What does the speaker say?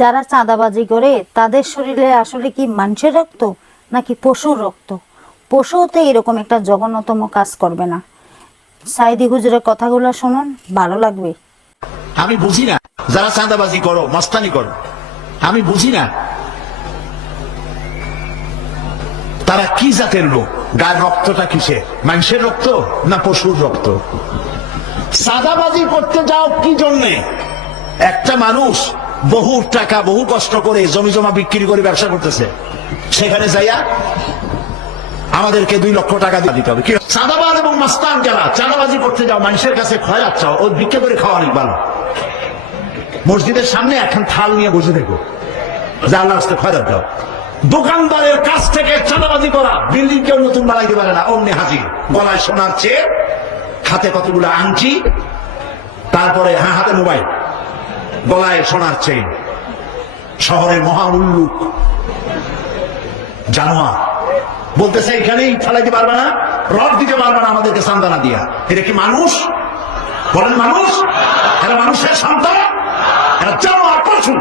যারা চাঁদাবাজি করে তাদের শরীরে আসলে কি মানুষের রক্ত নাকি পশুর রক্ত? পশুতে এরকম একটা জঘন্যতম কাজ করবে না। সাইদি হুজুরের কথাগুলো শুনুন, ভালো লাগবে। আমি বুঝি না যারা চাঁদাবাজি করো, মস্তানি করো, আমি বুঝি না তারা কি জাতের লোক। গায়ের রক্তটা কিসে? মানুষের রক্ত না পশুর রক্ত? চাঁদাবাজি করতে যাও কি জন্যে? একটা মানুষ বহু টাকা বহু কষ্ট করে জমি জমা বিক্রি করে ব্যবসা করতেছে, সেখানে যাইয়া আমাদেরকে 2 লক্ষ টাকা দিতে হবে। চাঁদাবাজ এবং মাস্তান যারা চাঁদাবাজি করতে যাও, মানুষের কাছে খয়রাত চাও, ও ভিক্ষা করে খাওয়া অনেক ভালো। মসজিদের সামনে এখন থাল নিয়ে বসে থেকো, যা আল্লাহর রাস্তায় খয়রাত দাও। দোকানদারের কাছ থেকে চাঁদাবাজি করা, বিল্ডিং কেউ নতুন বানাইতে পারে না, অমনি হাজির। গলায় সোনার চেয়ে, হাতে কতগুলো আংটি, তারপরে হাতে মোবাইল, গলায় সোনার চেইন। শহরের মহা উল্লুক জানোয়ার বলতেছে এখানেই ফেলাইতে পারবে না, রড দিতে পারবে না আমাদেরকে সান্দানা দিয়া। এটা কি মানুষ? বলেন মানুষ? এরা মানুষের সন্তান? এরা জানোয়ার, পশু।